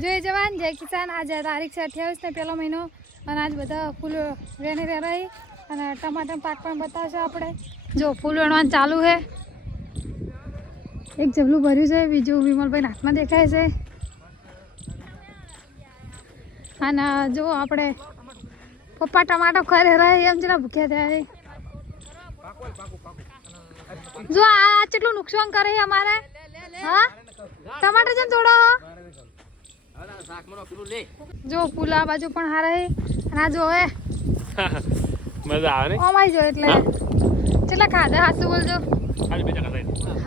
જય જવાન જય કિસાન. આજે તારીખ છે 28 ને પહેલો મહિનો અને આજ બધા ફૂલ વેણી રહી અને ટમાટર પાક પણ બતાવશો આપણે. જો ફૂલ વેણવાનું ચાલુ છે. એક જબલું ભર્યું છે, બીજું વિમલભાઈ હાથમાં દેખાય છે. અને જો આપણે પપ્પા ટમાટર ખરે રહે એમ જરા ભૂખ્યા થયા. જો આ કેટલું નુકસાન કરે છે અમારે. હા ટમાટર છે થોડો. જો ફૂલ આ બાજુ પણ હારા છે અને આ જો હવે મજા આવે ને ઓમાઈ જો એટલે કેટલા ખાધા હાથું બોલજો.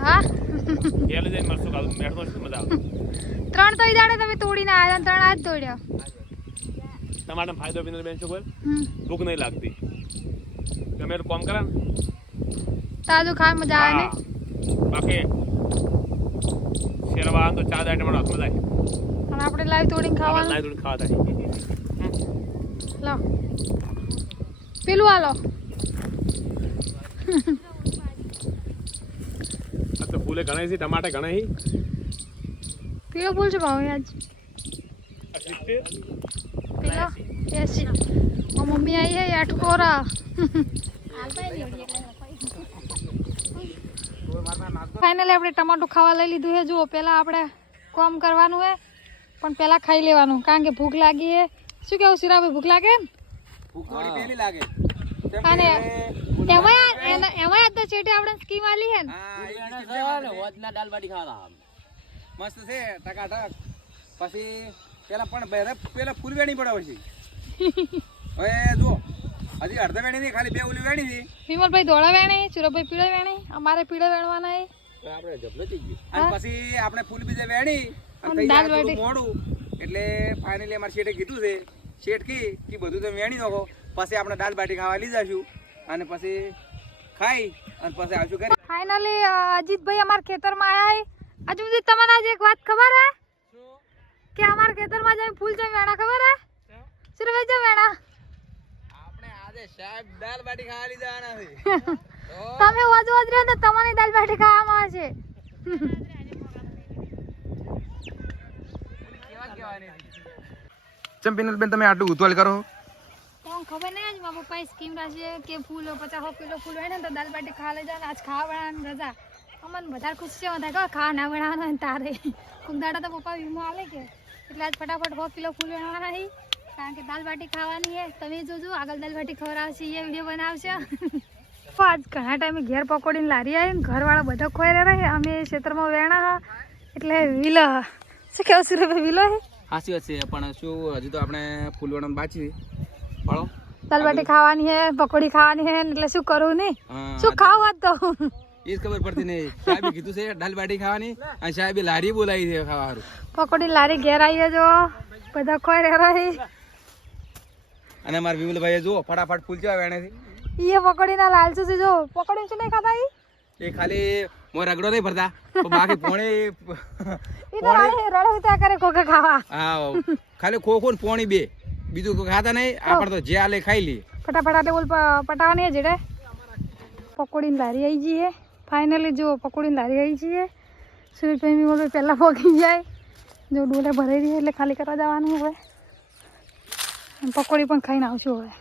હા પેલે જઈને મરસું ખાધું મેઠ મરસું મજા આવે. 3 તો દાડે તમે તોડીને આવ્યા 3 આજ તોડ્યો. ટમાટર ફાયદો બિંદર બેન શું બોલ ભૂખ નહીં લાગતી. તમે કામ કરે ને તાજું ખાવા મજા આવે ને. બાકી શેરવા તો 4 દાડે ટમાટર મજા આવે. અને આપણે લાઈવ તોડીને ખાવાનું. લાઈવ તોડીને ખાવા થાય. લો પેલું આલો. આ તો ફૂલે ઘણા છે, ટમાટર ઘણા છે. પીળો ફૂલ છે ભાવ આજ. પીળો 80. મમ્મી આવી है 8 कोरा. ફાઇનલી આપણે ટમાટું ખાવા લઈ લીધું છે. જુઓ પહેલાં આપણે કામ કરવાનું છે પણ પહેલાં ખાઈ લેવાનું કારણ કે ભૂખ લાગી છે. શું કેવું સિરાભાઈ, ભૂખ લાગે ને? ભૂખ થોડી પહેલી લાગે અને એમાં આજ તો ચેટે આપણે સ્કીમ આલી છે ને. હોજના દાલ બાટી ખાવાના મસ્ત છે ટકાટક. પછી પેલા પણ પેલા ફૂલ વેણી પડાવે છે. હવે જો હજી અડધા વેણી નહીં, ખાલી 2 ઉલી વેણી છે. વિમલભાઈ ધોળા વેણી, સુરભાઈ પીળો વેણી, અમારે પીળો વેણવાના છે. આપણે જબલો થઈ ગયો. અને પછી આપણે ફૂલ બીજે વેણી અને થઈ દાલ જાય બાટી. થોડું મોડું એટલે ફાઇનલી અમારે શેઠે કીધું છે, શેઠ કે બધું તમે વેણી નાખો પછી આપણે દાલ બાટી ખાવા લઈ જશું અને પછી ખાઈ અને પછી આવશું ઘરે. ફાઇનલી અજીતભાઈ અમારા ખેતરમાં આયા છે. હજુ સુધી તમને આજે એક વાત ખબર હે કે અમારા ખેતરમાં જઈ ફૂલ છે વેણા ખબર હે? સુરભાઈ છે વેણા. આપણે આજે સાહેબ દાલ બાટી ખાવા લઈ જવાના છે. તમે વાજો વાજ રહ્યો તો તમારી દાલ બાટી ખાવામાં આવશે. ચંપીનલ બેન તમે આટલું ઉતવાલ કરો. કોણ ખબર નહીં, આજ મારા પપ્પાએ સ્કીમ રાખી કે ફૂલ 50 કિલો ફૂલ વેણે તો દાલ બાટી ખાવા લઈ જવાના. આજ ખાવા બનાવવાની રજા. અમને વધારે ખુશ છે વધારે ખાવા ના બનાવવાના તારે કુંદાડા તો પપ્પા વીમો આલે કે એટલે આજ ફટાફટ 100 કિલો ફૂલ વેણવાના છે કારણ કે દાલ બાટી ખાવાની છે. તમે જોજો આગળ દાલ બાટી ખવડાવશે, એ વિડીયો બનાવશે. આજ ઘણા ટાઈમે ઘેર પકોડીને લારી આવી ને ઘરવાળા બધા ખોઈ રહે. અમે ખેતરમાં વેણા એટલે વિલો શું કેવું સુરભાઈ વિલો હે સાચી વાત છે. પણ શું હજી તો આપણે ફૂલ વેણવાનું બાકી પાડો. દાલ બાટી ખાવાની હે, પકોડી ખાવાની હે એટલે શું કરવું નહીં, શું ખાવું આજ તો એ જ ખબર પડતી નહીં. સાહેબે કીધું છે દાલ બાટી ખાવાની અને સાહેબે લારી બોલાવી છે ખાવાનું. પકોડી લારી ઘેર આવીએ જો બધા ખોઈ રહે. અને અમારા વિમલભાઈ જુઓ ફટાફટ ફૂલ કેવા વેણે છે. એ પકોડીના લાલચુ છે. જો પકોડી શું નહીં ખાતા એ ખાલી મોર રગડો નહીં ભરતા પણ બાકી પોણી એ તો રડે ત્યાં કરે કોકા ખાવા. હા ખાલી ખોખો ને પોણી 2 બીજું કોઈ ખાતા નહીં. આપણે તો જે આલે ખાઈ લઈએ ફટાફટ આટલે બોલ પટાવાની જેડે પકોડીની લારી આવી જઈએ. ફાઇનલી જો પકોડીની લારી આવી જઈએ. સુરેશભાઈ બોલ પહેલાં પહોંચી જાય. જો ડોલે ભરાઈ રહી એટલે ખાલી કરવા જવાનું હવે. પકોડી પણ ખાઈને આવશું હવે.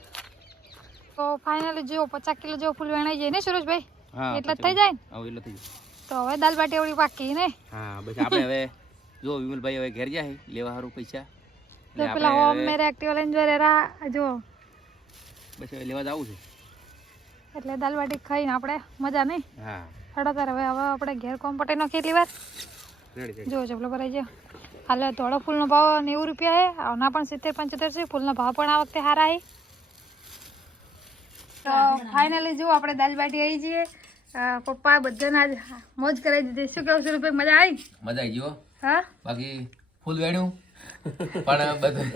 તો ફાઇનલી જો 50 કિલો જેવો ફૂલ વેણાઈ જાય ને સુરેશભાઈ, એટલે જ થઈ જાય ને. એટલે થઈ જાય. તો હવે દાલ બાટી એવડી પાકી ને. હા બસ આપણે હવે જો વિમલભાઈ હવે ઘેર જાય લેવા સારું પૈસા. તો પેલા હોમ મેરે એક્ટિવા લઈને જો રેરા જો બસ હવે લેવા જવું છે એટલે દાલ બાટી ખાઈને આપણે મજા નહીં. હા હડો હવે આપણે ઘેર કોમ પટાઈ નાખીએ એટલી વાર. રેડી જો જબલો ભરાઈ ગયો. હાલે ધોળો ફૂલનો ભાવ 90 રૂપિયા છે. આવના પણ 70-75 છે. ફૂલનો ભાવ પણ આ વખતે સારા છે. તો ફાઇનલી જો આપણે દાલ બાટી આવી જઈએ. પપ્પા બધાને આજ મોજ કરાવી દીધી. શું કેવું છું ભાઈ, મજા આવી? મજા આવી ગયો. હા બાકી ફૂલ વેણ્યું પણ બધું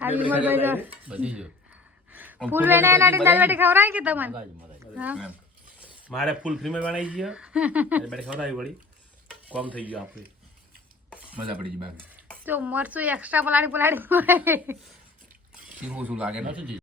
આ વિમલભાઈ જો બધી જો ફૂલ વેણા એના દાલ બાટી ખવડાવી કે તમને? હા મારે ફૂલ ફ્રીમાં બનાવી ગયો બેઠે ખવડાવી વળી કોમ થઈ ગયો આપણે મજા પડી ગઈ. બાકી તો મરચું એક્સ્ટ્રા પલાળી શું લાગે નથી.